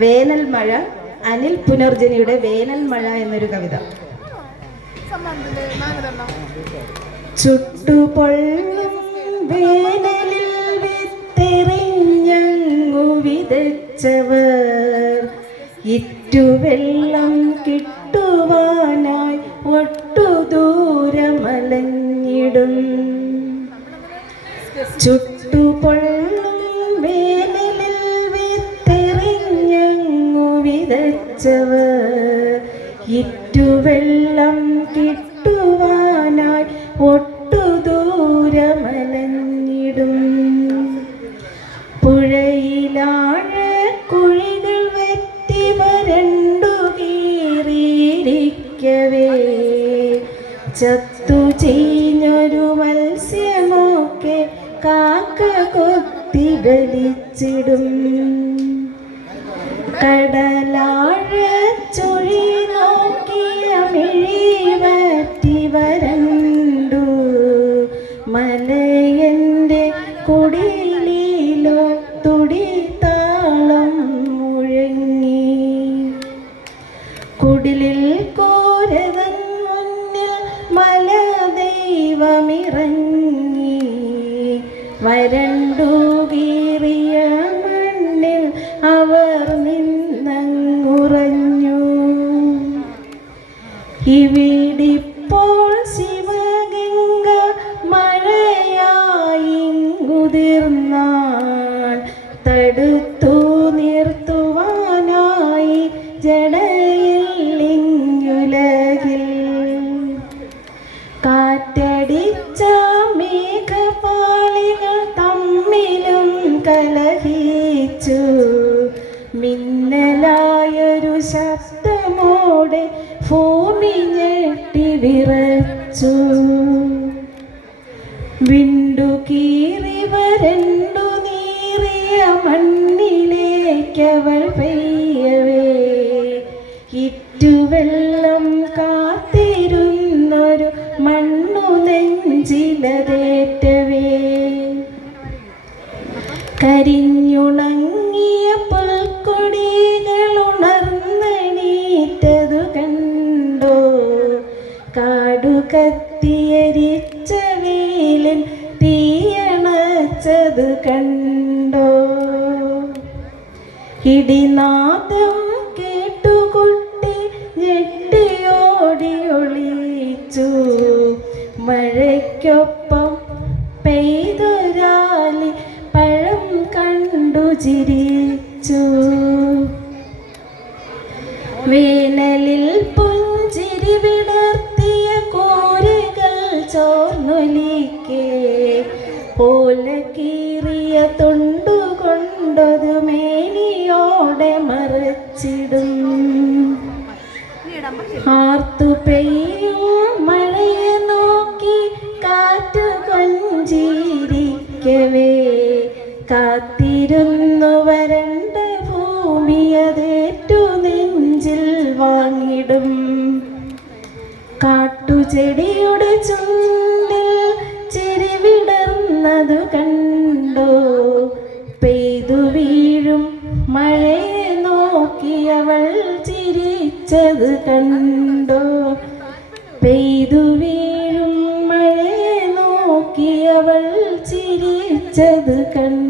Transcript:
വേനൽ മഴ, അനിൽ പുനർജനിയുടെ വേനൽ മഴ എന്നൊരു കവിത. ചുട്ടുപൊള്ളും വേനലിൽ വിത്തെറിഞ്ഞങ്ങു വിതച്ചവർ ഇറ്റുവെള്ളം കിട്ടുവാനായി ഒട്ടു ദൂരമലഞ്ഞിടും. ചുട്ടുപൊള്ളും വേനലിൽ വിത്തെറിഞ്ഞങ്ങു വിതച്ചവർ ഇറ്റുവെള്ളം കിട്ടുവാനായി ഒട്ടു ദൂരമലഞ്ഞിടും. പുഴയിലാഴ കുഴികൾ വെറ്റി വരണ്ടു കീറിയിരിക്കവേ ചത്തു ചീഞ്ഞൊരു മത്സ്യമൊക്കെ കാക്ക കൊത്തി ബലിച്ചിടും. കടലാഴ ചുഴി നോക്കിയ മിഴിവറ്റി വരണ്ടു മലയൻ്റെ കുടിലിലോ തുടിതാളം മുഴങ്ങി. കുടിലിൽ കോരതൻ മുന്നിൽ മലദൈവമിറങ്ങി വരണ്ടു കീറിയ മണ്ണിൽ അവർ നിന്നങ്ങുറഞ്ഞു. ഇവിടിപ്പോൾ ശിവഗംഗ മഴയായിങ്ങുതിർന്നാൾ തടുത്തു നിർത്തുവാനായി ജടയില്ലിങ്ങുലകിൽ. കാറ്റടിച്ച മേഘപാളികൾ തമ്മിലും കലഹിച്ചു. മിന്നലായൊരു ശബ്ദമോടെ ഭൂമി ഞെട്ടി വിറച്ചു. വിണ്ടു കീറി വരണ്ടു നീറിയ മണ്ണിലേക്കവൾ പെയ്യവേ ഇറ്റുവെള്ളം കാത്തിരുന്നൊരു മണ്ണു നെഞ്ചിലതേറ്റവേ. കരിഞ്ഞുണങ്ങിയ പുൽക്കൊടികൾ ഉണർന്നെണീറ്റതു കണ്ടോ. കാടു കത്തിയരിച്ച വെയിലിൻ തീയണച്ചതു കണ്ടോ. ഇടിനാദം കേട്ടുകുട്ടി ഞെട്ടിയോടി ഒളിച്ചു. മഴയ്ക്കൊപ്പം പെയ്തൊരാലി പഴം കണ്ടു ചിരിച്ചു. വേനലിൽ പുഞ്ചിരി വിടർത്തിയ കോരുകൾ ചോർന്നൊലിക്കേ പോല കീറിയ തൊണ്ടുകൊണ്ടതു മേനിയോടെ മറച്ചിടും. ആർത്തു പെയ്യും മഴയെ നോക്കി കാറ്റ് കൊഞ്ചിരിക്കവേ കാത്തിരുന്നു വരണ്ട ഭൂമി അതേറ്റു നെഞ്ചിൽ വാങ്ങിടും. കാട്ടുചെടിയുടെ ചുണ്ടിൽ ചിരിവിടർന്നതു കണ്ടോ. പെയ്തു വീഴും മഴയെ നോക്കിയവൾ ചിരിച്ചത് കണ്ടോ. പെയ്തു വീഴും മഴയെ നോക്കിയവൾ ചിരിച്ചത് കണ്ടോ.